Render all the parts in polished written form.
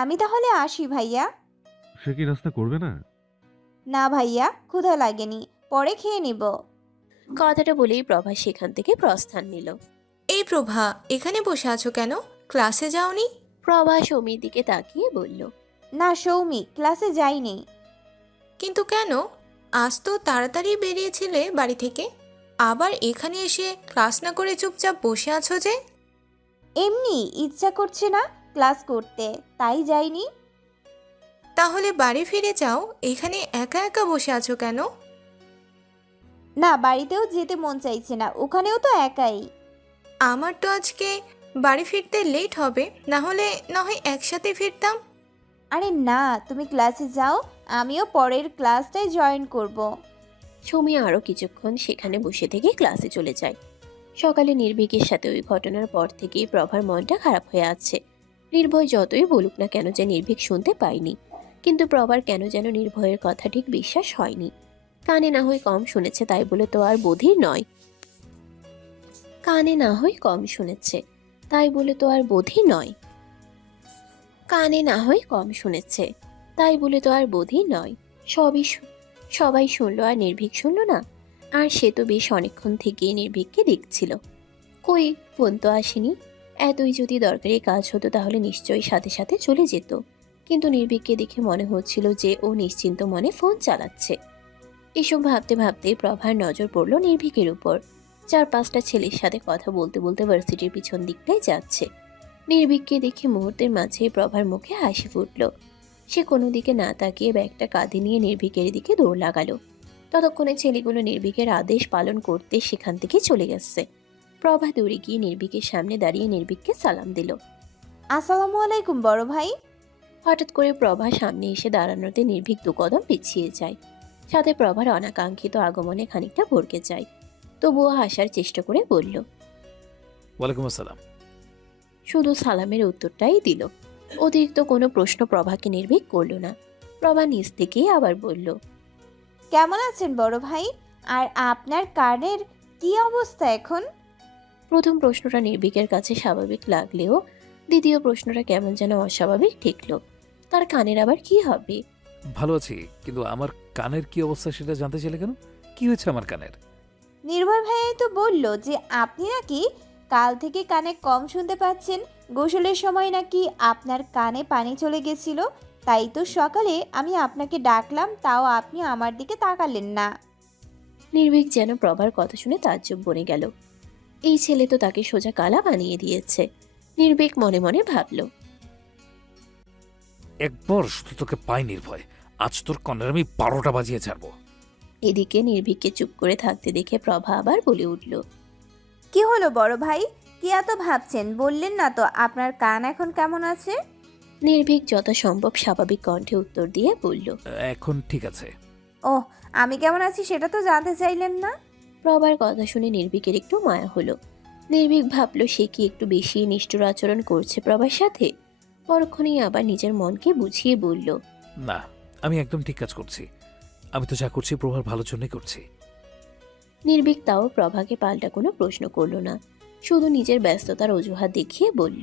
আমি তাহলে আসি ভাইয়া। সে কি নাস্তা করবে না? না ভাইয়া, ক্ষুধা লাগেনি, পরে খেয়ে নিব। কথাটা বলেই প্রভা সেখান থেকে প্রস্থান নিল। এই প্রভা, এখানে বসে আছো কেন? ক্লাসে যাওনি? প্রভা সৌমির দিকে তাকিয়ে বলল। না সৌমি, ক্লাসে যাইনি। কিন্তু কেন? আজ তো তাড়াতাড়ি বেরিয়েছিলে বাড়ি থেকে, আবার এখানে এসে ক্লাস না করে চুপচাপ বসে আছো যে? এমনি ইচ্ছা করছে না ক্লাস করতে, তাই যাইনি। তাহলে বাড়ি ফিরে যাও, এখানে একা একা বসে আছো কেন? না, বাড়িতেও যেতে মন চাইছে না, ওখানেও তো একাই। আমার তো আজকে বাড়ি ফিরতে লেট হবে, না হলে না হয় একসাথে ফিরতাম। আরে না, তুমি ক্লাসে যাও, আমিও পরের ক্লাসটায় জয়েন করব। সৌমি আরও কিছুক্ষণ সেখানে বসে থেকে ক্লাসে চলে যায়। সকালে নির্ভীকের সাথে ওই ঘটনার পর থেকেই প্রভার মনটা খারাপ হয়ে আছে। নির্ভয় যতই বলুক না কেন যে নির্ভীক শুনতে পায়নি, কিন্তু প্রভার কেন যেন নির্ভয়ের কথা ঠিক বিশ্বাস হয়নি। কানে না হয় কম শুনেছে তাই বলে তো আর বধির নয়। কানে না হয় কম শুনেছে তাই বলে তো আর বধির নয়। কানে না হয় কম শুনেছে তাই বলে তো আর বধির নয়। সবাই শুনলো আর নির্ভীক শুনলো না। আর সে তো বেশ অনেকক্ষণ থেকেই নির্ভীককে দেখছিল। কই, ফোন তো আসেনি। এতই যদি দরকারি কাজ হতো তাহলে নিশ্চয়ই সাথে সাথে চলে যেত, কিন্তু নির্ভীককে দেখে মনে হচ্ছিল যে ও নিশ্চিন্ত মনে ফোন চালাচ্ছে। এসব ভাবতে ভাবতে প্রভার নজর পড়ল নির্ভীকের উপর। 4-5টা ছেলের সাথে কথা বলতে বলতে ভার্সিটির পিছন দিকটায় যাচ্ছে। নির্ভীককে দেখে মুহূর্তের মাঝে প্রভার মুখে হাসি ফুটল। সে কোনো দিকে না তাকিয়ে ব্যাগটা কাঁধে নিয়ে নির্ভীকের দিকে দৌড় লাগালো। ততক্ষণে ছেলেগুলো নির্ভীকের আদেশ পালন করতে সেখান থেকে চলে গেছে। প্রভা দৌড়ে গিয়ে নির্ভীকের সামনে দাঁড়িয়ে নির্ভীককে সালাম দিল। আসসালামু আলাইকুম বড় ভাই। হঠাৎ করে প্রভা সামনে এসে দাঁড়ানোতে নির্ভীক 2 কদম পিছিয়ে যায়। সাথে প্রভার অনাকাঙ্ক্ষিত আগমনে খানিকটা ভড়কে যায়, তবুও হাসার চেষ্টা করে বলল। ওয়ালাইকুম আসসালাম। শুধু সালামের উত্তরটাই দিল। অতিরিক্ত কোনো প্রশ্ন প্রভাকে নির্ভীক করল না। প্রভা নিজ থেকেই আবার বলল। কেমন আছেন বড় ভাই? আর আপনার কার্ডের কি অবস্থা এখন? প্রথম প্রশ্নটা নির্ভীকের কাছে স্বাভাবিক লাগলেও দ্বিতীয় প্রশ্নটা কেমন যেন অস্বাভাবিক ঠেকল। তার কানের আবার কি হবে? ভালো আছি, কিন্তু আমার কানের কি অবস্থা সেটা জানতে চাইলে কেন? কি হয়েছে আমার কানের? নির্ভর ভাইয়াই তো বলল যে আপনি নাকি কাল থেকে কানে কম শুনতে পাচ্ছেন। গোসলের সময় নাকি আপনার কানে পানি চলে গেছিল, তাই তো সকালে আমি আপনাকে ডাকলাম, তাও আপনি আমার দিকে তাকালেন না। নির্ভীক যেন প্রভার কথা শুনে তাজ্জব বনে গেল। এই ছেলে তো তাকে সোজা কালা বানিয়ে দিয়েছে। নির্ভীক মনে মনে ভাবল। একবার শুধু তোকে পাই নির্ভয়, আজ তোর কনের আমি 12টা বাজিয়ে ছাড়বো। এদিকে নির্ভীককে চুপ করে থাকতে দেখে প্রভা আবার বলে উঠল। কি হলো বড় ভাই, কি এত ভাবছেন? বললেন না তো আপনার কান এখন কেমন আছে? নির্ভীক যথাসম্ভব স্বাভাবিক কণ্ঠে উত্তর দিয়ে বলল। এখন ঠিক আছে। ওহ, আমি কেমন আছি সেটা তো জানতে চাইলেন না। প্রভার কথা শুনে নির্ভীকের একটু মায়া হলো। নির্ভীক ভাবল সে কি একটু বেশি নিষ্ঠুর আচরণ করছে প্রভার সাথে। পরক্ষণেই আবার নিজের মনকে বুঝিয়ে বলল। না, আমি একদম ঠিক কাজ করছি। আমি তো যা করছি প্রভার ভালোর জন্যই করছি। নির্ভীক তাও প্রভাকে পাল্টা কোনো প্রশ্ন করল না, শুধু নিজের ব্যস্ততার অজুহাত দেখিয়ে বলল।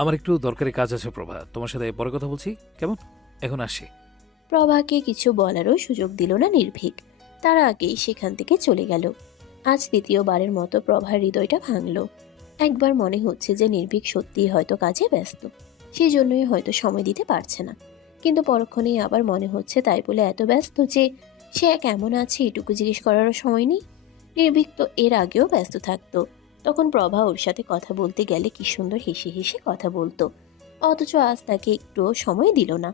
আমার একটু দরকারি কাজ আছে প্রভা, তোমার সাথে পরে কথা বলছি, কেমন? এখন আসি। প্রভাকে কিছু বলারও সুযোগ দিল না নির্ভীক, তার আগেই সেখান থেকে চলে গেল। আজ দ্বিতীয়বারের মতো প্রভার হৃদয়টা ভাঙল। একবার মনে হচ্ছে যে নির্ভীক সত্যিই হয়তো কাজে ব্যস্ত, সেই জন্যই হয়তো সময় দিতে পারছে না। কিন্তু পরক্ষণেই আবার মনে হচ্ছে তাই বলে এত ব্যস্ত যে সে কেমন আছে এটুকু জিজ্ঞেস করারও সময় নেই। নির্ভীক তো এর আগেও ব্যস্ত থাকতো, তখন প্রভা ওর সাথে কথা বলতে গেলে কি সুন্দর হেসে হেসে কথা বলতো, অথচ আজ তাকে একটুও সময় দিল না।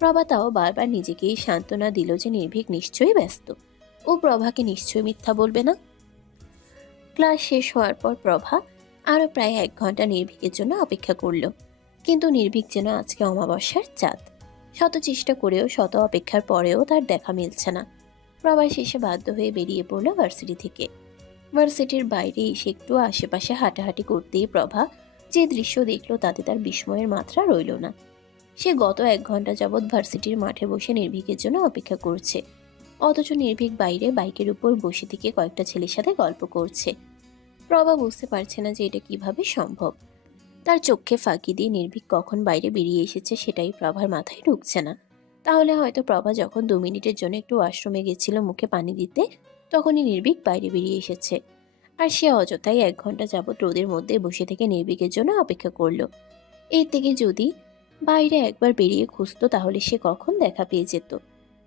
প্রভা তাও বারবার নিজেকেই সান্ত্বনা দিল যে নির্ভীক নিশ্চয়ই ব্যস্ত, ও প্রভাকে নিশ্চয়ই মিথ্যা বলবে না। ক্লাস শেষ হওয়ার পর প্রভা আরও প্রায় 1 ঘন্টা নির্ভীকের জন্য অপেক্ষা করল, কিন্তু নির্ভীক যেন আজকে অমাবস্যার চাঁদ। শত চেষ্টা করেও শত অপেক্ষার পরেও তার দেখা মিলছে না। প্রভা শেষে বাধ্য হয়ে বেরিয়ে পড়ল ভার্সিটি থেকে। ভার্সিটির বাইরে এসে একটু আশেপাশে হাঁটাহাঁটি করতেই প্রভা যে দৃশ্য দেখল তাতে তার বিস্ময়ের মাত্রা রইল না। সে গত 1 ঘন্টা যাবৎ ভার্সিটির মাঠে বসে নির্ভীকের জন্য অপেক্ষা করছে, অথচ নির্ভীক বাইরে বাইকের উপর বসে থেকে কয়েকটা ছেলের সাথে গল্প করছে। প্রভা বুঝতে পারছে না যে এটা কিভাবে সম্ভব। তার চোখে ফাঁকি দিয়ে নির্ভীক কখন বাইরে বেরিয়ে এসেছে সেটাই প্রভার মাথায় ঢুকছে না। তাহলে হয়তো প্রভা যখন 2 মিনিটের জন্য একটু ওয়াশরুমে গেছিল মুখে পানি দিতে, তখনই নির্ভীক বাইরে বেরিয়ে এসেছে। আর সে অযথাই 1 ঘন্টা যাবৎ রোদের মধ্যে বসে থেকে নির্ভীকের জন্য অপেক্ষা করলো। এর থেকে যদি বাইরে একবার বেরিয়ে খুঁজতো তাহলে সে কখন দেখা পেয়ে যেত।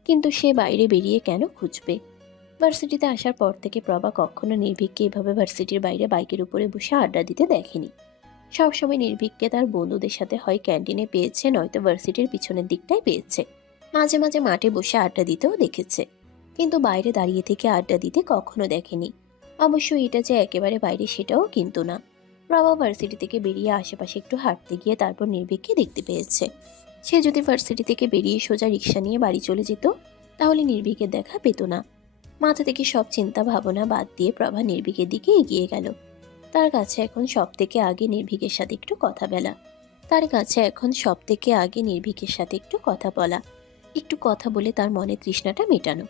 কিন্তু সে বাইরে বেরিয়ে কেন খুঁজবে? ভার্সিটিতে আসার পর থেকে প্রভা কখনো নির্ভীককে এভাবে ভার্সিটির বাইরে বাইকের উপরে বসে আড্ডা দিতে দেখেনি। সবসময় নির্ভীককে তার বন্ধুদের সাথে হয় ক্যান্টিনে পেয়েছে, নয়তো ভার্সিটির পিছনের দিকটাই পেয়েছে। মাঝে মাঝে মাঠে বসে আড্ডা দিতেও দেখেছে, কিন্তু বাইরে দাঁড়িয়ে থেকে আড্ডা দিতে কখনো দেখেনি। অবশ্য এটা যে একেবারে বাইরে সেটাও কিন্তু না। প্রভা ভার্সিটি থেকে বেরিয়ে আশেপাশে একটু হাঁটতে গিয়ে তারপর নির্ভীককে দেখতে পেয়েছে। সে যদি ভার্সিটি থেকে বেরিয়ে সোজা রিক্সা নিয়ে বাড়ি চলে যেত তাহলে নির্ভীকের দেখা পেত না। মাথা থেকে সব চিন্তা ভাবনা বাদ দিয়ে প্রভা নির্ভীকের দিকে এগিয়ে গেল। তার কাছে এখন সব থেকে আগে নির্ভীকের সাথে একটু কথা বলা একটু কথা বলে তার মনে তৃষ্ণাটা মেটানো।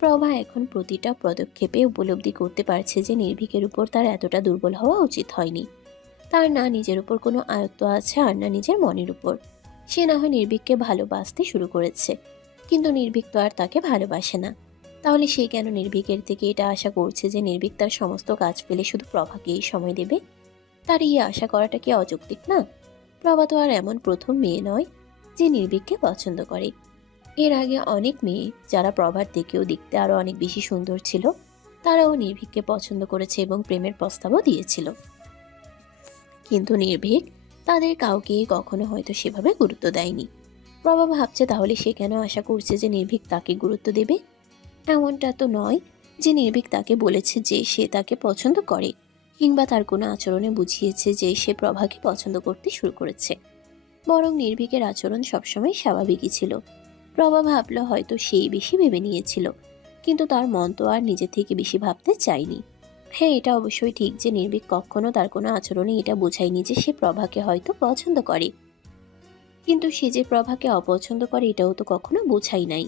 প্রভা এখন প্রতিটা পদক্ষেপে উপলব্ধি করতে পারছে যে নির্ভীকের উপর তার এতটা দুর্বল হওয়া উচিত হয়নি। তার না নিজের উপর কোনো আয়ত্ত আছে আর না নিজের মনের উপর। সে না হয় নির্ভীককে ভালোবাসতে শুরু করেছে, কিন্তু নির্ভীক তো আর তাকে ভালোবাসে না। তাহলে সে কেন নির্ভীকের থেকে এটা আশা করছে যে নির্ভীক তার সমস্ত কাজ ফেলে শুধু প্রভাকেই সময় দেবে? তার এই আশা করাটা কি অযৌক্তিক না? প্রভা তো আর এমন প্রথম মেয়ে নয় যে নির্ভীককে পছন্দ করে। এর আগে অনেক মেয়ে যারা প্রভার থেকেও দেখতে আরো অনেক বেশি সুন্দর ছিল, তারাও নির্ভীককে পছন্দ করেছে এবং প্রেমের প্রস্তাবও দিয়েছিল। কিন্তু নির্ভীক তাদের কাউকেই কখনো হয়তো সেভাবে গুরুত্ব দেয়নি। প্রভা ভাবছে তাহলে সে কেন আশা করছে যে নির্ভীক তাকে গুরুত্ব দেবে? এমনটা তো নয় যে নির্ভীক তাকে বলেছে যে সে তাকে পছন্দ করে, কিংবা তার কোনো আচরণে বুঝিয়েছে যে সে প্রভাকে পছন্দ করতে শুরু করেছে। বরং নির্ভীকের আচরণ সবসময় স্বাভাবিকই ছিল। প্রভা ভাবল হয়তো সেই বেশি ভেবে নিয়েছিল, কিন্তু তার মন তো আর নিজে থেকে বেশি ভাবতে চায়নি। হ্যাঁ, এটা অবশ্যই ঠিক যে নির্ভীক কখনো তার কোনো আচরণে এটা বোঝায়নি যে সে প্রভাকে হয়তো পছন্দ করে, কিন্তু সে যে প্রভাকে অপছন্দ করে এটাও তো কখনো বোঝাই নাই।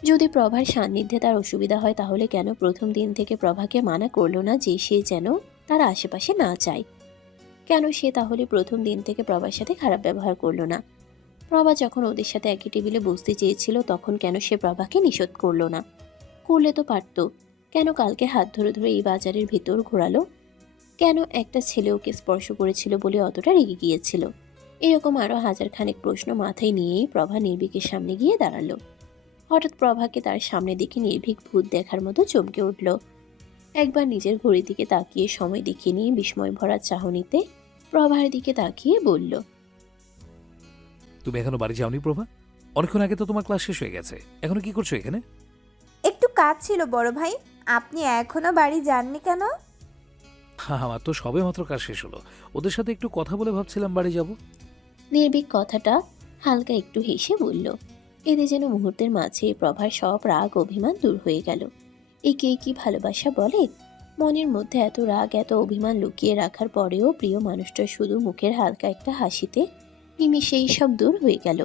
যদি প্রভার সান্নিধ্যে তার অসুবিধা হয় তাহলে কেন প্রথম দিন থেকে প্রভাকে মানা করলো না যে সে যেন তার আশেপাশে না যায়? কেন সে তাহলে প্রথম দিন থেকে প্রভার সাথে খারাপ ব্যবহার করলো না? প্রভা যখন ওদের সাথে একই টেবিলে বসতে চেয়েছিল তখন কেন সে প্রভাকে নিষেধ করলো না? করলে তো পারতো। কেন কালকে হাত ধরে ধরে এই বাজারের ভেতর ঘোরালো? কেন একটা ছেলে ওকে স্পর্শ করেছিল বলে অতটা রেগে গিয়েছিল? এরকম আরো হাজারখানেক প্রশ্ন মাথায় নিয়েই প্রভা নির্ভীকের সামনে গিয়ে দাঁড়ালো। হঠাৎ প্রভাকে তার সামনে দেখে নির্ভীক ভূত দেখার মতো চমকে উঠল। একবার নিজের ঘড়ির দিকে তাকিয়ে সময় দেখিয়ে নিয়ে বিস্ময় ভরা চাহনিতে প্রভার দিকে তাকিয়ে বলল, তুমি এখনো বাড়ি যাওনি প্রভা? অনেকক্ষণ আগে তো তোমার ক্লাস শেষ হয়ে গেছে, এখনো কি করছো এখানে? একটু কাজ ছিল বড় ভাই। আপনি এখনো বাড়ি যাননি কেন? আমার তো সবে মাত্র কাজ শেষ হলো, ওদের সাথে একটু কথা বলে ভাবছিলাম বাড়ি যাব। নির্ভীক কথাটা হালকা একটু হেসে বলল। এতে যেন মুহূর্তের মাঝে প্রভার সব রাগ অভিমান দূর হয়ে গেল। একে কি ভালোবাসা বলে? মনের মধ্যে এত রাগ এত অভিমান লুকিয়ে রাখার পরেও প্রিয় মানুষটা শুধু মুখের হালকা একটা হাসিতে নিমিষেই সব দূর হয়ে গেল।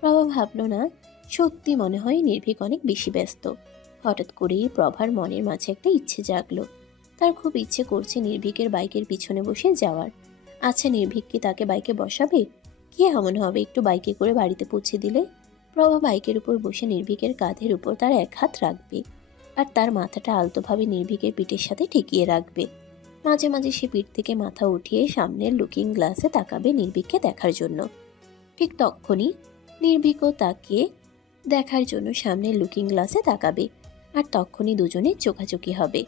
প্রভা ভাবল না, সত্যি মনে হয় নির্ভীক অনেক বেশি ব্যস্ত। হঠাৎ করেই প্রভার মনের মাঝে একটা ইচ্ছে জাগলো। তার খুব ইচ্ছে করছে নির্ভীকের বাইকের পিছনে বসে যাওয়ার। আচ্ছা, নির্ভীক কি তাকে বাইকে বসাবে? কি এমন হবে একটু বাইকে করে বাড়িতে পৌঁছে দিলে? প্রভা বাইকের উপর বসে নির্ভীকের কাঁধের উপর তার এক হাত রাখবে আর তার মাথাটা আলতোভাবে নির্ভীকের পিঠের সাথে ঠেকিয়ে রাখবে। মাঝে মাঝে সে পিঠ থেকে মাথা উঠিয়ে সামনের লুকিং গ্লাসে তাকাবে নির্ভীককে দেখার জন্য। ঠিক তখনই নির্ভীকও তাকিয়ে দেখার জন্য সামনের লুকিং গ্লাসে তাকাবে, আর তখনই দুজনে চোখাচোখি হবে।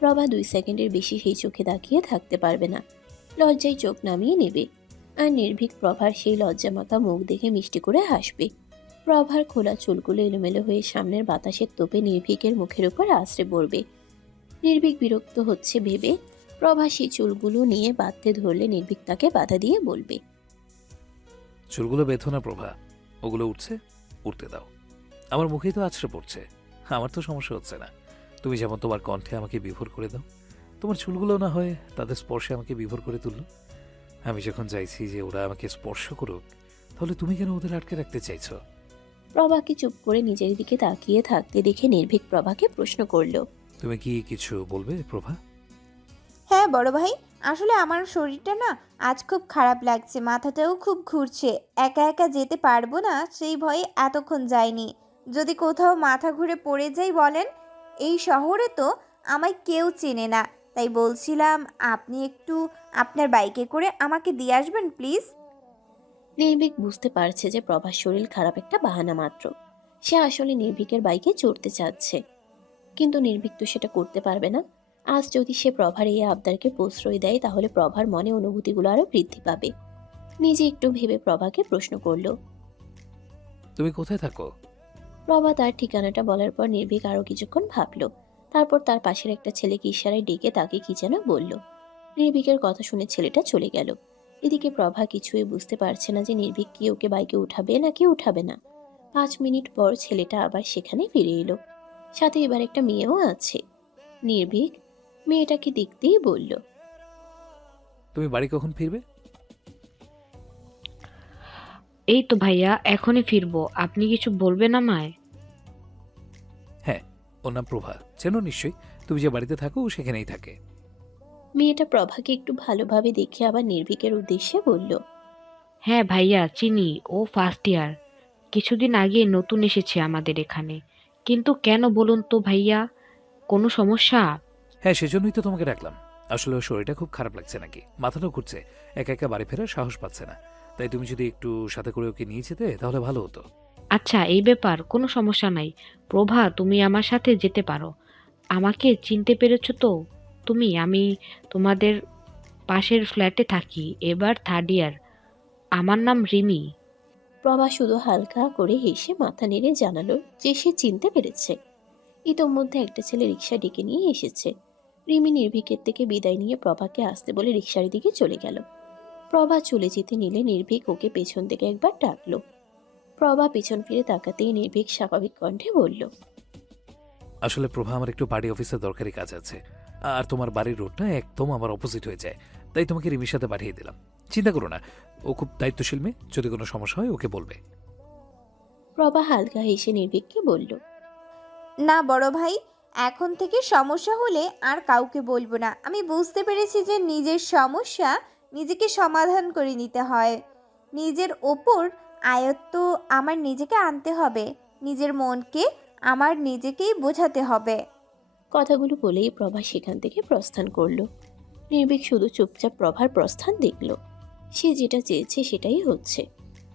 প্রভা 2 সেকেন্ডের বেশি সেই চোখে তাকিয়ে থাকতে পারবে না, লজ্জায় চোখ নামিয়ে নেবে। আর নির্ভীক প্রভার সেই লজ্জামাখা মুখ দেখে মিষ্টি করে হাসবে। প্রভার খোলা চুলগুলো এলোমেলো হয়ে সামনের বাতাসের তোপে নির্ভীকের মুখের উপর আছড়ে পড়বে। নির্ভীক বিরক্ত হচ্ছে ভেবে প্রভা সেই চুলগুলো নিয়ে বাঁধতে ধরলে নির্ভীক তাকে বাধা দিয়ে বলবে, চুলগুলো বেঁধো না প্রভা, ওগুলো উঠছে, উঠতে দাও। আমার মুখেই তো আছড়ে পড়ছে, আমার তো সমস্যা হচ্ছে না। তুমি যেমন তোমার কণ্ঠে আমাকে বিভোর করে দাও, তোমার চুলগুলো না হয় তাদের স্পর্শে আমাকে বিভোর করে তুললো। আমি যখন চাইছি যে ওরা আমাকে স্পর্শ করুক, তাহলে তুমি কেন ওদের আটকে রাখতে চাইছো? প্রভাকে চুপ করে নিজের দিকে তাকিয়ে থাকতে দেখে নির্ভীক প্রভাকে প্রশ্ন করল, তুমি কি কিছু বলবে প্রভা? হ্যাঁ বড় ভাই, আসলে আমার শরীরটা না আজ খুব খারাপ লাগছে, মাথাটাও খুব ঘুরছে। একা একা যেতে পারবো না সেই ভয়ে এতক্ষণ যাইনি। যদি কোথাও মাথা ঘুরে পড়ে যাই বলেন? এই শহরে তো আমায় কেউ চেনে না। তাই বলছিলাম আপনি একটু আপনার বাইকে করে আমাকে দিয়ে আসবেন প্লিজ। নির্ভীক বুঝতে পারছে যে প্রভার শরীর খারাপ একটা বাহানা মাত্র। সে আসলে নির্ভীকের বাইকে চড়তে চাচ্ছে, কিন্তু নির্ভীক তো সেটা করতে পারবে না। আজ যদি সে প্রভার এই আবদারকে প্রশ্রয় দেয় তাহলে প্রভার মনে অনুভূতিগুলো আরো বৃদ্ধি পাবে। নিজে একটু ভেবে প্রভাকে প্রশ্ন করলো। তুমি কোথায় থাকো? প্রভা তার ঠিকানাটা বলার পর নির্ভীক আরো কিছুক্ষণ ভাবলো। তারপর তার পাশের একটা ছেলেকে ইশারায় ডেকে তাকে কি যেন বলল। নির্ভীকের কথা শুনে ছেলেটা চলে গেল। এদিকে প্রভা কিছুই বুঝতে পারছে না যে নির্ভীক কি ওকে বাইকে উঠাবে নাকি উঠাবে না। 5 মিনিট পর ছেলেটা আবার সেখানে ফিরে এলো। সাথে এবার একটা মেয়েও আছে। নির্ভীক মেয়েটাকে দেখতেই বলল। তুমি বাড়ি কখন ফিরবে? এই তো ভাইয়া, এখনই ফিরবো। আপনি কিছু বলবেন আমায়? হ্যাঁ, ওর নাম প্রভা, চেনো নিশ্চয়ই। তুমি যে বাড়িতে থাকো ও সেখানেই থাকে। মেয়েটা প্রভাকে একটু ভালোভাবে দেখে আবার নির্ভীকের উদ্দেশ্যে বলল। হ্যাঁ ভাইয়া, চিনি। ও ফার্স্ট ইয়ার, কিছুদিন আগে নতুন এসেছে আমাদের এখানে। কিন্তু কেন বলুন তো ভাইয়া, কোনো সমস্যা? হ্যাঁ, সেজন্যই তো তোমাকে ডাকলাম। আসলে ওর শরীরটা খুব খারাপ লাগছে নাকি, মাথাটাও ঘুরছে, একা একা বাড়ি ফেরার সাহস পাচ্ছে না। তাই তুমি যদি একটু সাথে করে ওকে নিয়ে যেতে তাহলে ভালো হতো। আচ্ছা, এই ব্যাপার, কোনো সমস্যা নাই। প্রভা, তুমি আমার সাথে যেতে পারো। আমাকে চিনতে পেরেছো তো তুমি? আমি তোমাদের পাশের ফ্ল্যাটে থাকি, এবার থার্ড ইয়ার। আমার নাম রিমি। প্রভা শুধু হালকা করে হেসে মাথা নেড়ে জানালো যে সে চিনতে পেরেছে। ইতোমধ্যে একটা ছেলে রিক্সা ডেকে নিয়ে এসেছে। রিমি নির্ভীকের থেকে বিদায় নিয়ে প্রভাকে আসতে বলে রিক্সার দিকে চলে গেল। প্রভা চলে যেতে নিলে নির্ভীক ওকে পেছন থেকে একবার ডাকলো। প্রভা পেছন ফিরে তাকাতেই নির্ভীক স্বাভাবিক কণ্ঠে বলল। আসলে প্রভা, আমার একটু বাড়ি অফিসে দরকারি কাজ আছে, আর তোমার বাড়ির রোডটা একদম আমার অপোজিট হয়ে যায়। তাই তোমাকে রিমির সাথে পাঠিয়ে দিলাম। চিন্তা করো না, ও খুব দায়িত্বশীল মেয়ে, যদি কোনো সমস্যা হয় ওকে বলবে। প্রভা হালকা হেসে নির্ভীককে বলল। না বড় ভাই, এখন থেকে সমস্যা হলে আর কাউকে বলবো না। আমি বুঝতে পেরেছি যে নিজের সমস্যা নিজেকে সমাধান করে নিতে হয়। নিজের ওপর আয়ত্ত আমার নিজেকে আনতে হবে। নিজের মনকে আমার নিজেকেই বোঝাতে হবে। কথাগুলো বলেই প্রভা সেখান থেকে প্রস্থান করলো। নির্ভীক শুধু চুপচাপ প্রভার প্রস্থান দেখল। সে যেটা চেয়েছে সেটাই হচ্ছে।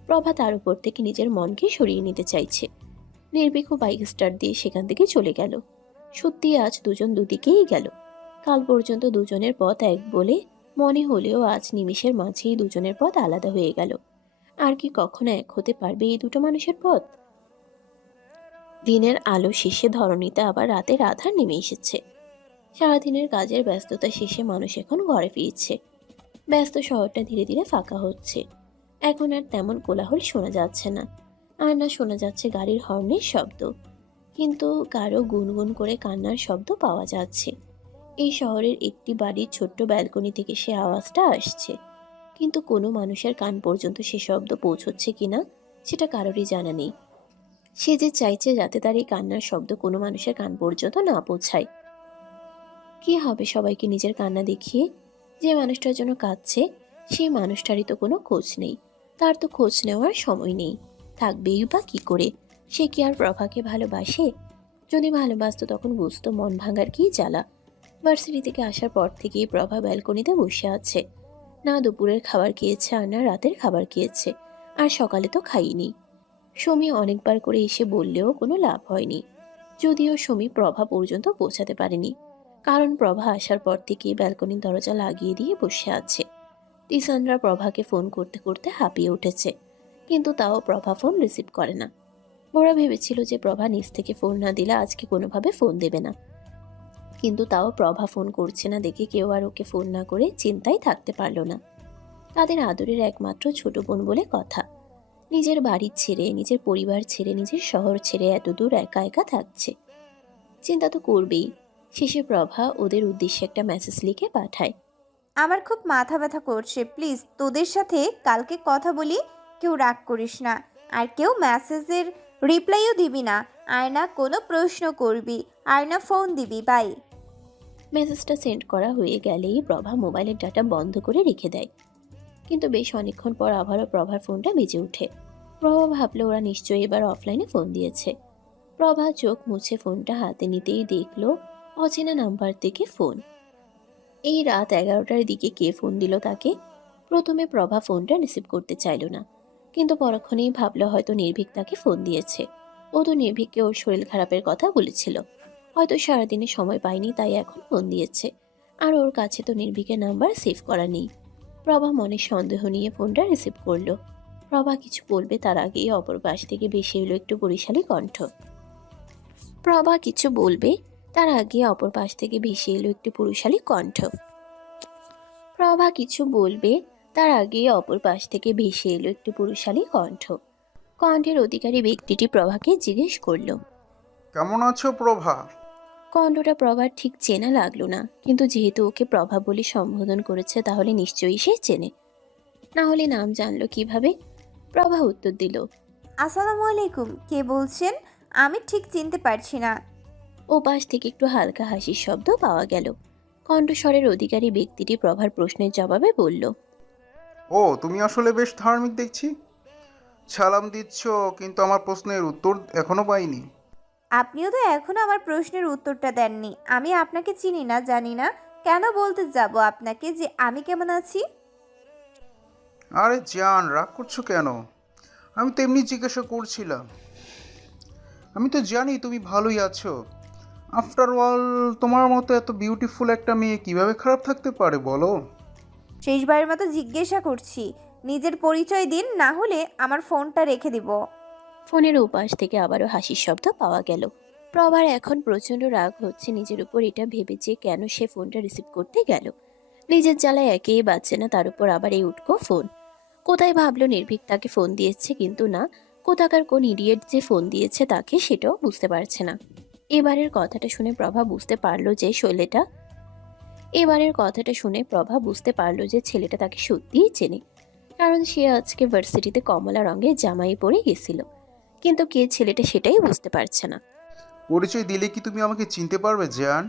প্রভা তার উপর থেকে নিজের মনকে সরিয়ে নিতে চাইছে। নির্ভীকও বাইক স্টার্ট দিয়ে সেখান থেকে চলে গেল। সত্যি আজ দুজন দুদিকেই গেল। কাল পর্যন্ত দুজনের পথ এক বলে মনে হলেও আজ নিমিষের মাঝেই দুজনের পথ আলাদা হয়ে গেল। আর কি কখনো এক হতে পারবে এই দুটো মানুষের পথ? দিনের আলো শেষে ধরণীতে আবার রাতের আধার নেমে এসেছে। সারাদিনের কাজের ব্যস্ততা শেষে মানুষ এখন ঘরে ফিরছে। ব্যস্ত শহরটা ধীরে ধীরে ফাঁকা হচ্ছে। এখন আর তেমন কোলাহল শোনা যাচ্ছে না। আর না শোনা যাচ্ছে গাড়ির হর্নের শব্দ। কিন্তু কারো গুনগুন করে কান্নার শব্দ পাওয়া যাচ্ছে। এই শহরের একটি বাড়ির ছোট্ট ব্যালকনি থেকে সে আওয়াজটা আসছে। কিন্তু কোনো মানুষের কান পর্যন্ত সে শব্দ পৌঁছচ্ছে কিনা সেটা কারোরই জানা নেই। সে যে চাইছে যাতে তার এই কান্নার শব্দ কোনো মানুষের কান পর্যন্ত না পৌঁছায়। কি হবে সবাইকে নিজের কান্না দেখিয়ে? যে মানুষটার জন্য কাঁদছে সেই মানুষটারই তো কোনো খোঁজ নেই। তার তো খোঁজ নেওয়ার সময় নেই। থাকবেই বা কি করে? সে কি আর প্রভাকে ভালোবাসে? যদি ভালোবাসতো তখন বুঝতো মন ভাঙার কি জ্বালা। ভার্সিটি থেকে আসার পর থেকেই প্রভা ব্যালকনিতে বসে আছে। না দুপুরের খাবার খেয়েছে আর না রাতের খাবার খেয়েছে। আর সকালে তো খাইনি। সমী অনেকবার করে এসে বললেও কোনো লাভ হয়নি। যদিও সমী প্রভা পর্যন্ত পৌঁছাতে পারেনি, কারণ প্রভা আসার পর থেকেই ব্যালকনির দরজা লাগিয়ে দিয়ে বসে আছে। টিসানরা প্রভাকে ফোন করতে করতে হাঁপিয়ে উঠেছে, কিন্তু তাও প্রভা ফোন রিসিভ করে না। ওরা ভেবেছিল যে প্রভা নিজ থেকে ফোন না দিলে আজকে কোনোভাবে ফোন দেবে না, কিন্তু তাও প্রভা ফোন করছে না দেখে কেউ আর ওকে ফোন না করে চিন্তায় থাকতে পারল না। তাদের আদরের একমাত্র ছোট বোন বলে কথা। নিজের বাড়ি ছেড়ে, নিজের পরিবার ছেড়ে, নিজের শহর ছেড়ে এত দূর একা একা থাকছে। চিন্তা তো করবেই। শেষে প্রভা ওদের উদ্দেশ্যে একটা মেসেজ লিখে পাঠায়। আমার খুব মাথা ব্যথা করছে, প্লিজ তোদের সাথে কালকে কথা বলি। কেউ রাগ করিস না, আর কেউ মেসেজের রিপ্লাইও দিবি না, আর না কোনো প্রশ্ন করবি, আর না ফোন দিবি। বাই। মেসেজটা সেন্ড করা হয়ে গেলেই প্রভা মোবাইলের ডাটা বন্ধ করে রেখে দেয়। কিন্তু বেশ অনেকক্ষণ পর আবারও প্রভার ফোনটা বেজে ওঠে। প্রভা ভাবলো ওরা নিশ্চয়ই এবার অফলাইনে ফোন দিয়েছে। প্রভা চোখ মুছে ফোনটা হাতে নিতেই দেখলো অচেনা নাম্বার থেকে ফোন। এই রাত 11টার দিকে কে ফোন দিল তাকে? প্রথমে প্রভা ফোনটা রিসিভ করতে চাইল না, কিন্তু পরক্ষণেই ভাবলো হয়তো নির্ভীক তাকে ফোন দিয়েছে। ও তো নির্ভীককে ওর শরীর খারাপের কথা বলেছিল, হয়তো সারাদিনে সময় পায়নি তাই এখন ফোন দিয়েছে। আর ওর কাছে তো নির্ভীকের নাম্বার সেভ করা নেই। প্রভা মনে সন্দেহ নিয়ে ফোনটা রিসিভ করলো। প্রভা কিছু বলবে তার আগেই অপর পাশ থেকে ভেসে এলো একটু বরিশালী কণ্ঠ। প্রভা কিছু বলবে তার আগে অপর পাশ থেকে ভেসে এলো একটি পুরুষালী কণ্ঠ। প্রভা কিছু বলবে তার আগে অপর পাশ থেকে ভেসে এলো একটি পুরুষালী কণ্ঠ। কণ্ঠের অধিকারী ব্যক্তিটি প্রভাকে জিজ্ঞেস করলো। কেমন আছো প্রভা? কণ্ঠটা প্রভার ঠিক চেনা লাগলো না, কিন্তু যেহেতু ওকে প্রভা বলে সম্বোধন করেছে তাহলে নিশ্চয়ই সে চেনে, না হলে নাম জানলো কিভাবে? প্রভা উত্তর দিল। আসসালামু আলাইকুম, কে বলছেন? আমি ঠিক চিনতে পারছি না। ও পাশ থেকে একটু হালকা হাসির শব্দ পাওয়া গেল। কণ্ঠস্বরের অধিকারী ব্যক্তিটি প্রভার প্রশ্নের জবাবে বলল। ও, তুমি আসলে বেশ ধার্মিক দেখছি। সালাম দিচ্ছ, কিন্তু আমার প্রশ্নের উত্তর এখনো পাইনি। আপনিও তো এখনো আমার প্রশ্নের উত্তরটা দেননি। আমি আপনাকে চিনি না, জানি না, কেন বলতে যাব আপনাকে যে আমি কেমন আছি? আরে জান, রাগ করছো কেন? আমি তো এমনি জিজ্ঞাসা করছিলাম। আমি তো জানি তুমি ভালোই আছো। আফটার অল, তোমার মতো এত বিউটিফুল একটা মেয়ে কিভাবে খারাপ থাকতে পারে বলো? শেষবারের মতো জিজ্ঞাসা করছি, নিজের পরিচয় দিন, না হলে আমার ফোনটা রেখে দিব। ফোনের ওপাশ থেকে আবারও হাসির শব্দ পাওয়া গেল। প্রভার এখন প্রচণ্ড রাগ হচ্ছে নিজের উপর, এটা ভেবে যে কেন সে ফোনটা রিসিভ করতে গেল। নিজের জ্বালায় একেই বাঁচছে না, তার উপর আবার এই উটকো ফোন। কোথায় ভাবলো নির্ভীক তাকে ফোন দিয়েছে, কিন্তু না, কোথাকার কোন ইডিয়েট যে ফোন দিয়েছে তাকে সেটাও বুঝতে পারছে না। এবারের কথাটা শুনে প্রভা বুঝতে পারলো যে ছেলেটা তাকে সত্যিই চেনে, কারণ সে আজকে ভার্সিটিতে কমলা রঙের জামাই পরে গেছিল। কিন্তু কে ছেলেটা সেটাই বুঝতে পারছে না। পরিচয় দিলে কি তুমি আমাকে চিনতে পারবে জান?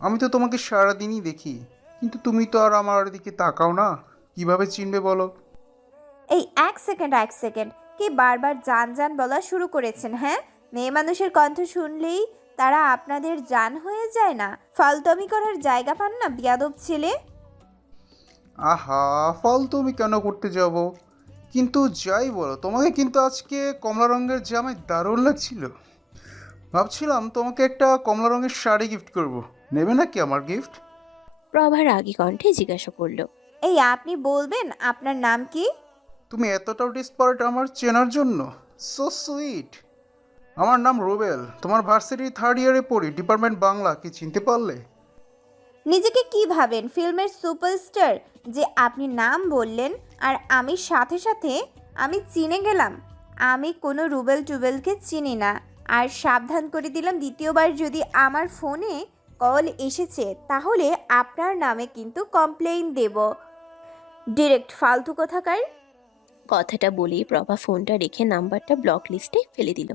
আমি তো তোমাকে সারাদিনই দেখি, কিন্তু তুমি তো আর আমার দিকে তাকাও না, কিভাবে চিনবে বলো? এই এক সেকেন্ড, কি বারবার জান জান বলা শুরু করেছেন? হ্যাঁ, মেয়ে মানুষের কণ্ঠ শুনলেই তারা আপনাদের জান হয়ে যায় না? ফালতুমি করার জায়গা পান না, বিয়াদব ছেলে। আহা, ফালতু আমি কেন করতে যাব? কিন্তু যাই বলো, তোমাকে কিন্তু আজকে কমলা রঙের জামায় দারুণ লাগছিল। ভাবছিলাম তোমাকে একটা কমলা রঙের শাড়ি গিফট করব। নেবে নাকি আমার গিফট? প্রভা রাগী কণ্ঠে জিজ্ঞাসা করলো। এই আপনি বলবেন আপনার নাম কি? তুমি এতটাও ডিসপারেট আমার চেনার জন্য? So sweet. আমার নাম রুবেল, তোমার ভার্সিটি 3rd ইয়ারে পড়ি, ডিপার্টমেন্ট বাংলা। কি চিনতে পারলে? নিজেকে কি ভাবেন, ফিল্মের সুপারস্টার, যে আপনি নাম বললেন আর আমি সাথে সাথে আমি চিনে গেলাম? আমি কোনো রুবেল টুবেলকে চিনি না। আর সাবধান করে দিলাম, দ্বিতীয়বার যদি আমার ফোনে কল এসেছে তাহলে আপনার নামে কিন্তু কমপ্লেইন দেব ডিরেক্ট, ফালতু কোথাকার। কথাটা বলেই প্রভা ফোনটা রেখে নাম্বারটা ব্লক লিস্টে ফেলে দিল।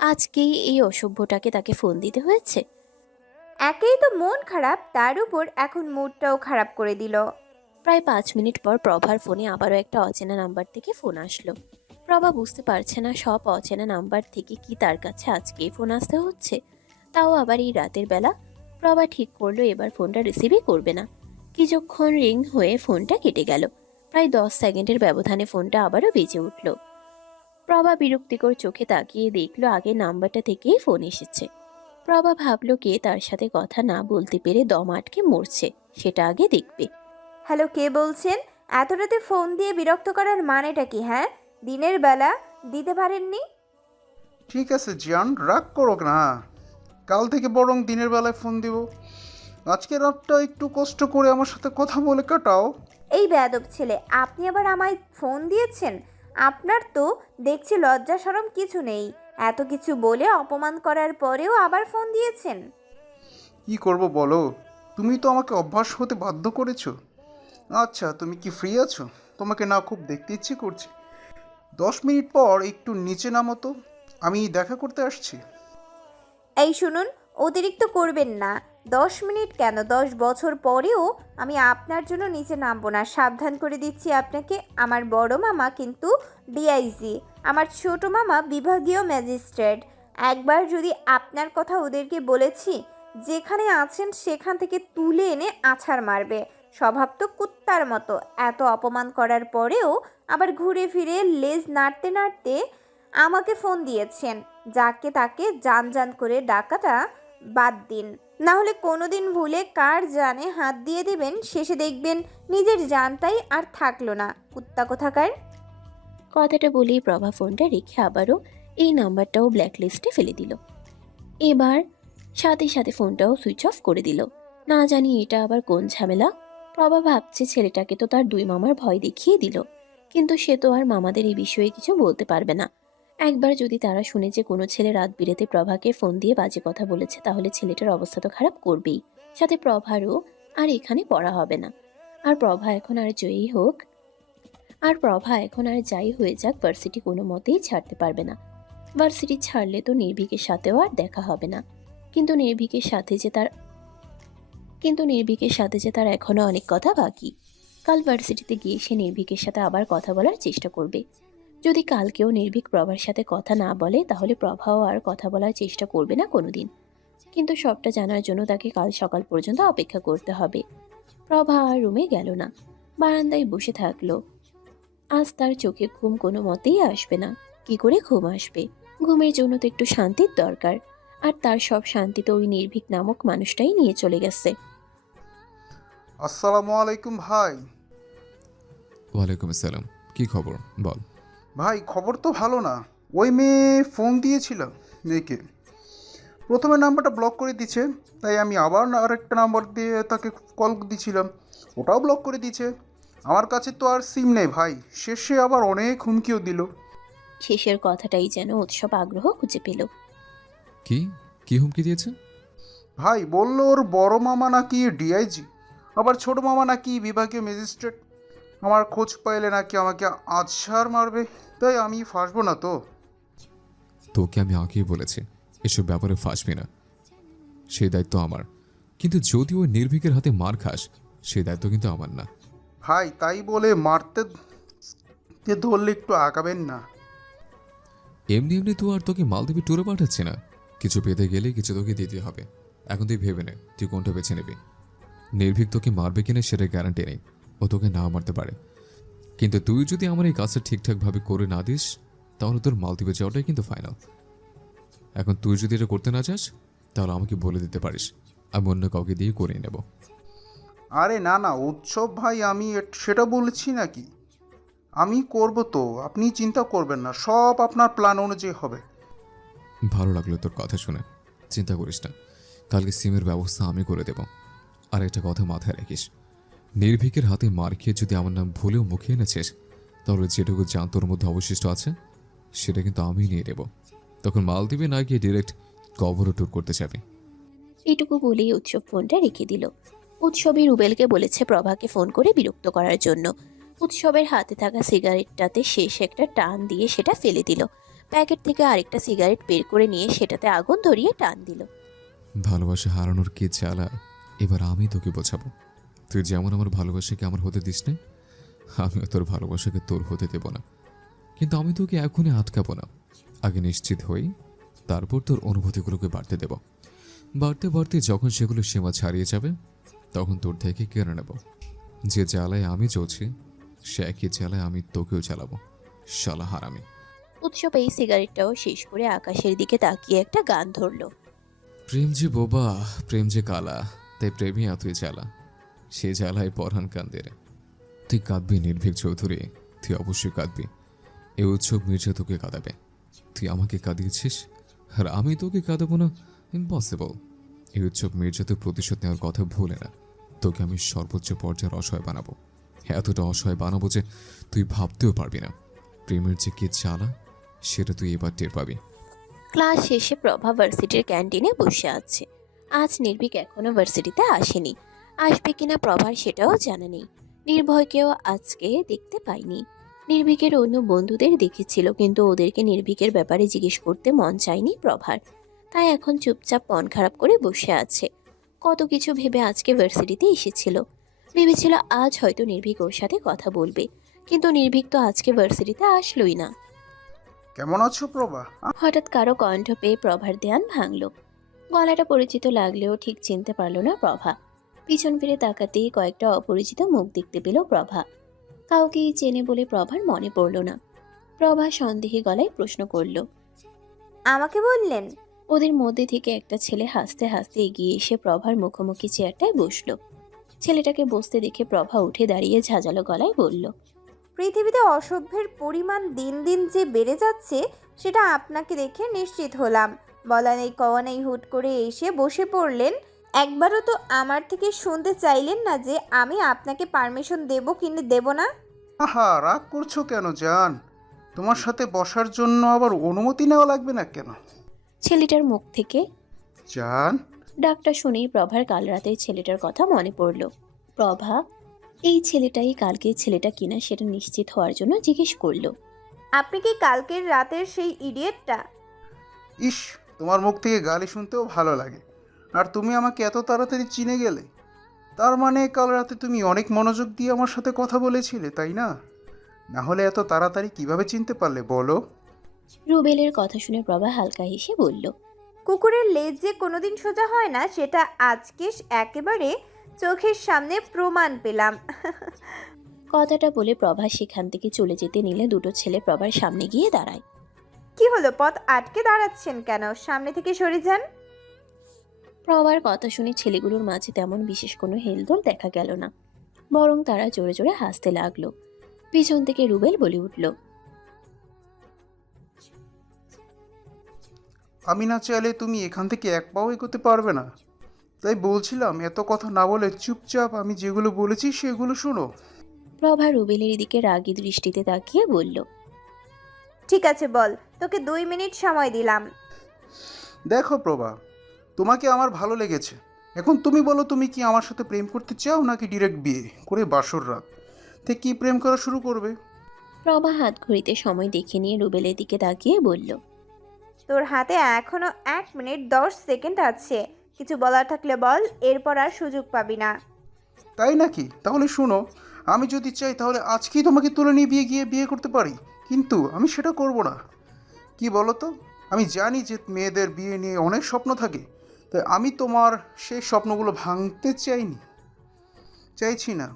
আজকেই এই অসভ্যটাকে তাকে ফোন দিতে হয়েছে। একেই তো মন খারাপ, তার উপর এখন মুডটাও খারাপ করে দিল। প্রায় 5 মিনিট পর প্রভার ফোনে আবারও একটা অচেনা নাম্বার থেকে ফোন আসলো। প্রভা বুঝতে পারছে না সব অচেনা নাম্বার থেকে কি তার কাছে আজকেই ফোন আসতে হচ্ছে, তাও আবার এই রাতের বেলা। প্রভা ঠিক করলো এবার ফোনটা রিসিভই করবে না। কিছুক্ষণ রিং হয়ে ফোনটা কেটে গেল। প্রায় 10 সেকেন্ডের ব্যবধানে ফোনটা আবারও বেজে উঠল। প্রভা বিরক্তিকর চোখে তাকিয়ে দেখলো আগের নাম্বারটা থেকেই ফোন এসেছে। প্রভা ভাবলো কে তার সাথে কথা না বলতে পেরে দম আটকে মরছে, সেটা আগে দেখবে। হ্যালো, কে বলছেন? এত রাতে ফোন দিয়ে বিরক্ত করার মানেটা কি? হ্যাঁ, দিনের বেলা দিতে পারেননি? ঠিক আছে জিয়ান, রাগ করো না। কাল থেকে বরং দিনের বেলায় ফোন দিব। আজকে রাতটা একটু কষ্ট করে আমার সাথে কথা বলে কাটাও। এই বেয়াদব ছেলে, আপনি আবার আমায় ফোন দিয়েছেন? আপনার তো দেখছি লজ্জা শরম কিছু নেই। এত কিছু বলে অপমান করার পরেও আবার ফোন দিয়েছেন। কি করব বলো, তুমি তো আমাকে অভ্যাস হতে বাধ্য করেছো। আচ্ছা, তুমি কি ফ্রি আছো? তোমাকে না খুব দেখতে ইচ্ছে করছে। 10 মিনিট পর একটু নিচে নামো তো, আমি দেখা করতে আসছি। এই শুনুন, অতিরিক্ত করবেন না। 10 মিনিট কেন, 10 বছর পরেও আমি আপনার জন্য নিচে নামবো না। সাবধান করে দিচ্ছি আপনাকে। আমার বড় মামা কিন্তু ডিআইজি, আমার ছোট মামা বিভাগীয় ম্যাজিস্ট্রেট। একবার যদি আপনার কথা ওদেরকে বলেছি, যেখানে আছেন সেখান থেকে তুলে এনে আছাড় মারবে। স্বভাব তো কুত্তার মতো। এত অপমান করার পরেও আবার ঘুরে ফিরে লেজ নাড়তে নাড়তে আমাকে ফোন দিয়েছেন। যাকে তাকে জান জান করে ডাকাটা বাদ দিন, না হলে কোনোদিন ভুলে কার জানে হাত দিয়ে দেবেন, শেষে দেখবেন নিজের জানটাই আর থাকলো না। কুত্তা কোথাকার। কথাটা বলেই প্রভা ফোনটা রেখে আবারও এই নাম্বারটাও ব্ল্যাকলিস্টে ফেলে দিল। এবার সাথে সাথে ফোনটাও সুইচ অফ করে দিল। না জানি এটা আবার কোন ঝামেলা। প্রভা ভাবছে ছেলেটাকে তো তার 2 মামার ভয় দেখিয়ে দিল, কিন্তু সে তো আর মামাদের এই বিষয়ে কিছু বলতে পারবে না। একবার যদি তারা শুনে যে কোনো ছেলে রাত বিরেতে প্রভাকে ফোন দিয়ে বাজে কথা বলেছে, তাহলে ছেলেটার অবস্থা তো খারাপ করবেই, সাথে প্রভারও আর এখানে পড়া হবে না। আর প্রভা এখন আর জয়ী হোক আর প্রভা এখন আর যাই হয়ে যাক, ভার্সিটি কোনো মতেই ছাড়তে পারবে না। ভার্সিটি ছাড়লে তো নির্ভীকের সাথেও আর দেখা হবে না। কিন্তু নির্ভীকের সাথে যে তার এখনো অনেক কথা বাকি। কাল ভার্সিটিতে গিয়ে সে নির্ভীকের সাথে আবার কথা বলার চেষ্টা করবে। যদি কালকেও নির্ভীক প্রভার সাথে কথা না বলে, তাহলে প্রভাও আর কথা বলার চেষ্টা করবে না কোনোদিন। কিন্তু সবটা জানার জন্য তাকে কাল সকাল পর্যন্ত অপেক্ষা করতে হবে। প্রভা আর রুমে গেল না, বারান্দায় বসে থাকলো। আজ তার চোখে ঘুম কোনো মতেই আসবে না। কি করে ঘুম আসবে? ঘুমের জন্য তো একটু শান্তির দরকার, আর তার সব শান্তি তো ওই নির্ভীক নামক মানুষটাই নিয়ে চলে গেছে। আসসালামু আলাইকুম ভাই। ওয়ালাইকুম আসসালাম। কি খবর বল। ভাই খবর তো ভালো না। ওই মেয়ে ফোন দিয়েছিল মেয়েকে, প্রথমে নাম্বারটা ব্লক করে দিচ্ছে, তাই আমি আবার আরেকটা নাম্বার দিয়ে তাকে কল দিয়েছিলাম, ওটাও ব্লক করে দিয়েছে। আমার কাছে তো আর সিম নেই ভাই। শেষে আবার অনেক হুমকিও দিল। শেষের কথাটাই যেন উৎসব আগ্রহ খুঁজে পেল। কি কি হুমকি দিয়েছে? ভাই বলল ওর বড় মামা নাকি ডিআইজি, আবার ছোট মামা নাকি বিভাগীয় ম্যাজিস্ট্রেট। আমার খোঁজ পাইলে নাকি আমাকে আছাড় মারবে, তাই আমি ফাঁসবো না তো। তোকে আমি আগেই বলেছি এসব ব্যাপারে ফাঁসবি না, সেই দায়িত্ব আমার। কিন্তু যদি ওই নির্ভীকের হাতে মার খাস, সেই দায়িত্ব কিন্তু আমার না। ভাই তাই বলে মারতে ধরলে একটু আগাবেন না। এমনি এমনি তো আর তোকে মালদ্বীপে ট্যুরে পাঠাচ্ছে না। কিছু পেতে গেলে কিছু তোকে দিতে হবে। এখন তুই ভেবে নে তুই কোনটা বেছে নিবি। নির্ভীক তোকে মারবে কিনা সেটা গ্যারান্টি নেই, ও তোকে না মারতে পারে। কিন্তু তুই যদি আমার এই কাজটা ঠিকঠাকভাবে করে না দিস, তাহলে তোর মালদ্বীপে যাওয়াটাই কিন্তু ফাইনাল। এখন তুই যদি এটা করতে না চাস, তাহলে আমাকে বলে দিতে পারিস, আমি অন্য কাউকে দিয়ে করিয়ে নেব। আরে না না উৎসব ভাই, আমি সেটা বলেছি নাকি। আমি করব তো, আপনি চিন্তা করবেন না, সব আপনার প্ল্যান অনুযায়ী হবে। ভালো লাগলো তোর কথা শুনে। চিন্তা করিস না, কালকে সিমের ব্যবস্থা আমি করে দেব। আর একটা কথা মাথায় রাখিস, নির্ভীকের হাতে মার খেয়ে যদি আমার নাম ভুলেও মুখে এনেছিস, তাহলে যেটুকু জান তোর মধ্যে অবশিষ্ট আছে সেটা কিন্তু আমি নিয়ে নেব। তখন মালদ্বীপে না গিয়ে ডিরেক্ট কভারও ট্যুর করতে যাবি। এটুকু বলেই উৎসব ফোনটা রেখে দিল। উৎসবই রুবেলকে বলেছে প্রভাকে ফোন করে বিরক্ত করার জন্য। উৎসবের হাতে থাকা সিগারেটটাতে শেষ একটা টান দিয়ে সেটা ফেলে দিল। প্যাকেট থেকে আরেকটা সিগারেট বের করে নিয়ে সেটাতে আগুন ধরিয়ে টান দিল। ভালোবাসা হারানোর কি জ্বালা এবার আমি তোকে বোঝাবো। তুই যেমন আমার ভালোবাসাকে আমার হতে দিস না, আমিও তোর ভালোবাসাকে তোর হতে দেব না। কিন্তু আমি তোকে এখনই আটকাবো না। আগে নিশ্চিত হই, তারপর তোর অনুভূতিগুলোকে বাড়তে দেব। বাড়তে বাড়তে যখন সেগুলো সীমা ছাড়িয়ে যাবে, তখন তোর থেকে কেড়ে নেব। যে জ্বালায় আমি চলছি, সে একই জ্বালায় আমি তোকেও জ্বালাবো, শালা হারামি। উৎসব এই সিগারেটটাও শেষ করে আকাশের দিকে তাকিয়ে একটা গান ধরল। প্রেম যে বোবা, প্রেম যে কালা, তাই প্রেমই এতই জ্বালা, সে জ্বালায় পরাণ কান্দে রে। তুই কাঁদবি নির্ভীক চৌধুরী, তুই অবশ্যই কাঁদবি। এই উৎসব মির্জা তোকে কাঁদাবে। তুই আমাকে কাঁদিয়েছিস আর আমি তোকে কাঁদাবো না? ইম্পসিবল। এই উৎসব মির্জা তো প্রতিশোধ নেওয়ার কথা ভুলে না। তোকে আমি সর্বোচ্চ পর্যায়ের অসহায় বানাবো, এতটা অসহায় বানাবো যে তুই ভাবতেও পারবি না। প্রেমের যে কি জ্বালা সেটা তুই এবার টের পাবি। ক্লাস শেষে প্রভা ভার্সিটির ক্যান্টিনে বসে আছে। আজ নির্ভীক এখনো ভার্সিটিতে আসেনি। আসবে কিনা প্রভার সেটাও জানা নেই। নির্ভয়কেও আজকে দেখতে পাইনি। নির্ভীকের অন্য বন্ধুদের দেখেছিল, কিন্তু ওদেরকে নির্ভীকের ব্যাপারে জিজ্ঞেস করতে মন চায়নি প্রভার। তাই এখন চুপচাপ মন খারাপ করে বসে আছে। কত কিছু ভেবে আজকে ভার্সিটিতে এসেছিল। ভেবেছিল আজ হয়তো নির্ভীক ওর সাথে কথা বলবে, কিন্তু নির্ভীক তো আজকে ভার্সিটিতে আসলোই না। কেমন আছো প্রভা? হঠাৎ কারো কণ্ঠ পেয়ে প্রভার ধ্যান ভাঙল। গলাটা পরিচিত লাগলেও ঠিক চিনতে পারল না প্রভা। পিছন ফিরে তাকাতেই কয়েকটা অপরিচিত মুখ দেখতে পেল প্রভা। কাউকেই চেনে বলে প্রভার মনে পড়ল না। প্রভা সন্দেহী গলায় প্রশ্ন করল। আমাকে বললেন? ওদের মধ্যে থেকে একটা ছেলে হাসতে হাসতে এগিয়ে এসে প্রভার মুখোমুখি চেয়ারটায় বসলো। ছেলেটাকে বসতে দেখে প্রভা উঠে দাঁড়িয়ে ঝাঁঝালো গলায় বলল। পৃথিবীতে অসভ্যের পরিমাণ দিন দিন যে বেড়ে যাচ্ছে সেটা আপনাকে দেখে নিশ্চিত হলাম। বলা নেই কওয়া নেই হুট করে এসে বসে পড়লেন। একবারও তো আমার থেকে শুনতে চাইলেন না যে আমি আপনাকে পারমিশন দেব কি দেব না। আহা, রাগ করছো কেন জান? তোমার সাথে বসার জন্য আবার অনুমতি নেওয়া লাগবে না কেন? ছেলেটার মুখ থেকে জান, ডাকটা শুনেই প্রভার কাল রাতের ছেলেটার কথা মনে পড়ল। প্রভা এই ছেলেটাই কালকের ছেলেটা কিনা সেটা নিশ্চিত হওয়ার জন্য জিজ্ঞেস করলো। আপনি কি কালকের রাতের সেই ইডিয়েটটা? ইস, তোমার মুখ থেকে গালি শুনতেও ভালো লাগে। আর তুমি আমাকে এত তাড়াতাড়ি চিনে গেলে। তার মানে কাল রাতে তুমি অনেক মনোযোগ দিয়ে আমার সাথে কথা বলেছিলে, তাই না? না হলে এত তাড়াতাড়ি কিভাবে চিনতে পারলে বলো? রুবেলের কথা শুনে প্রভা হালকা হেসে বলল। কুকুরের লেজ যে কোনোদিন সোজা হয় না সেটা আজকে একেবারে চোখের সামনে প্রমাণ পেলাম। কথাটা বলে প্রভা সেখান থেকে চলে যেতে নিলে দুটো ছেলে প্রভার সামনে গিয়ে দাঁড়ায়। কি হলো, পথ আটকে দাঁড়াচ্ছেন কেন? সামনে থেকে সরে যান। প্রভার কথা শুনে ছেলেগুলোর মাঝে তেমন বিশেষ কোনো হেলদোল দেখা গেল না, বরং তারা জোরে জোরে হাসতে লাগলো। পিছন থেকে রুবেল বলে উঠল। আমি না চাইলে তুমি এখান থেকে এক পাও এগোতে পারবে না। তাই বলছিলাম এত কথা না বলে চুপচাপ আমি যেগুলো বলেছি সেগুলো শোনো। প্রভা রুবেলের দিকে রাগী দৃষ্টিতে তাকিয়ে বলল। ঠিক আছে বল, তোকে 2 মিনিট সময় দিলাম। দেখো প্রভা, তোমাকে আমার ভালো লেগেছে। এখন তুমি বলো, তুমি কি আমার সাথে প্রেম করতে চাও নাকি ডিরেক্ট বিয়ে করে বাসর রাত তে কি প্রেম করা শুরু করবে? প্রভা হাত ঘড়িতে সময় দেখে নিয়ে রুবেলের দিকে তাকিয়ে বলল। তোর হাতে এখনো 1 মিনিট 10 সেকেন্ড আছে। কিছু বলার থাকলে বল, এরপর আর সুযোগ পাবি না। তাই নাকি? তাহলে শোনো, আমি যদি চাই তাহলে আজকেই তোমাকে তুলে নিয়ে গিয়ে বিয়ে করতে পারি, কিন্তু আমি সেটা করব না। কি বলো তো? আমি জানি যে মেয়েদের বিয়ে নিয়ে অনেক স্বপ্ন থাকে, তাই আমি তোমার সেই স্বপ্নগুলো ভাঙতে চাইছি না।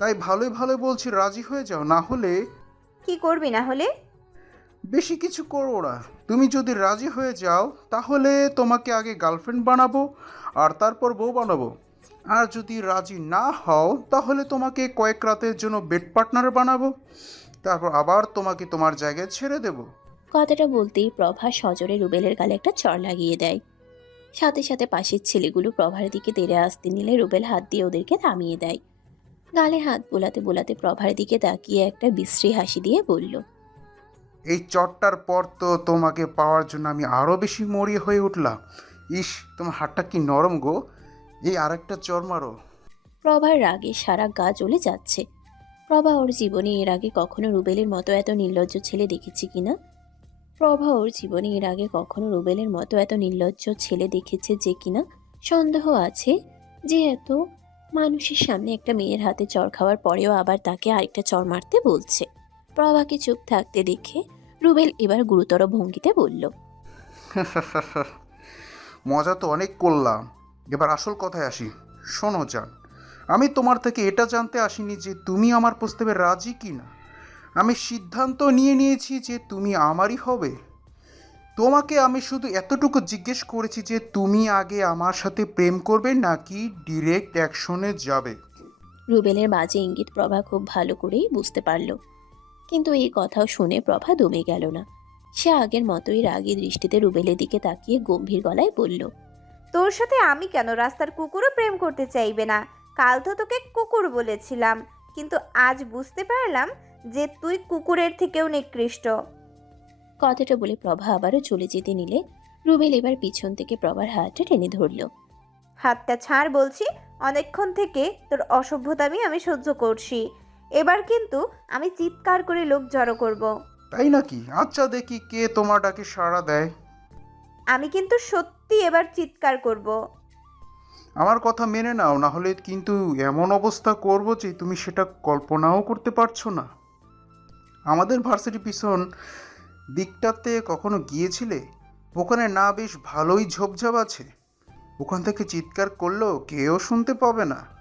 তাই ভালোই ভালোই বলছি, রাজি হয়ে যাও, না হলে। কি করবি না হলে? বেশি কিছু করবো না। তুমি যদি রাজি হয়ে যাও তাহলে তোমাকে আগে গার্লফ্রেন্ড বানাবো আর তারপর বউ বানাবো। আর যদি রাজি না হও তাহলে তোমাকে কয়েক রাতের জন্য বেড পার্টনার বানাবো, তারপর আবার তোমাকে তোমার জায়গায় ছেড়ে দেব। কথাটা বলতেই প্রভা সজোরে রুবেলের গালে একটা চড় লাগিয়ে দেয়। সাথে সাথে পাশের ছেলেগুলো প্রভার দিকে তেড়ে আসতে নিলে রুবেল হাত দিয়ে ওদেরকে থামিয়ে দেয়। গালে হাত বোলাতে বোলাতে প্রভার দিকে তাকিয়ে একটা বিশ্রী হাসি দিয়ে বলল। এই চটটার পর তো তোমাকে পাওয়ার জন্য আমি আরও বেশি মরিয়া হয়ে উঠলাম। ইস, তোমার হাতটা কি নরম গো। এই আরেকটা চর মারো। প্রভার রাগে সারা গা জ্বলে যাচ্ছে। প্রভা ওর জীবনে এর আগে কখনো রুবেলের মতো এত নির্লজ্জ ছেলে দেখেছে কিনা। প্রভা ওর জীবনে এর আগে কখনো রুবেলের মতো এত নির্লজ্জ ছেলে দেখেছে যে কিনা সন্দেহ আছে, যে এত মানুষের সামনে একটা মেয়ের হাতে চড় খাওয়ার পরেও আবার তাকে আরেকটা চড় মারতে বলছে। প্রভাকে চুপ থাকতে দেখে রুবেল এবার গুরুতর ভঙ্গিতে বলল। মজা তো অনেক করলাম, এবার আসল কথায় আসি। শোনো জান, আমি তোমার থেকে এটা জানতে আসিনি যে তুমি আমার প্রস্তাবে রাজি কি না। আমি সিদ্ধান্ত নিয়ে নিয়েছি যে তুমি আমারই হবে। তোমাকে আমি শুধু এতটুকু জিজ্ঞেস করেছি যে তুমি আগে আমার সাথে প্রেম করবে নাকি ডিরেক্ট অ্যাকশনে যাবে। রুবেলের বাজে ইঙ্গিত প্রভা খুব ভালো করেই বুঝতে পারল, কিন্তু এই কথাও শুনে প্রভা দমে গেল না। সে আগের মতোই রাগী দৃষ্টিতে রুবেলের দিকে তাকিয়ে গম্ভীর গলায় বলল। তোর সাথে আমি কেন? রাস্তার কুকুরও প্রেম করতে চাইবে না। কাল তো তোকে কুকুর বলেছিলাম, কিন্তু আজ বুঝতে পারলাম যে তুই কুকুরের থেকেও নিকৃষ্ট। কথাটা বলে প্রভা আবারও চলে যেতে নিলে রুবেল এবার পিছন থেকে প্রভার হাতটা টেনে ধরল। হাতটা ছাড় বলছি। অনেকক্ষণ থেকে তোর অসভ্যতামি আমি সহ্য করছি। এবার কিন্তু আমি চিৎকার করে লোক জড়ো করব। তাই নাকি? আচ্ছা, দেখি কে তোমার ডাকে সাড়া দেয়। আমি কিন্তু সত্যি এবার চিৎকার করব। আমার কথা মেনে নাও, না হলে কিন্তু এমন অবস্থা করব যে তুমি সেটা কল্পনাও করতে পারছো না। আমাদের ভার্সিটি পিছন দিকটাতে কখনো গিয়েছিলে? ওখানে না বেশ ভালোই ঝোপঝাপ আছে, ওখান থেকে চিৎকার করলেও কেউ শুনতে পাবে না।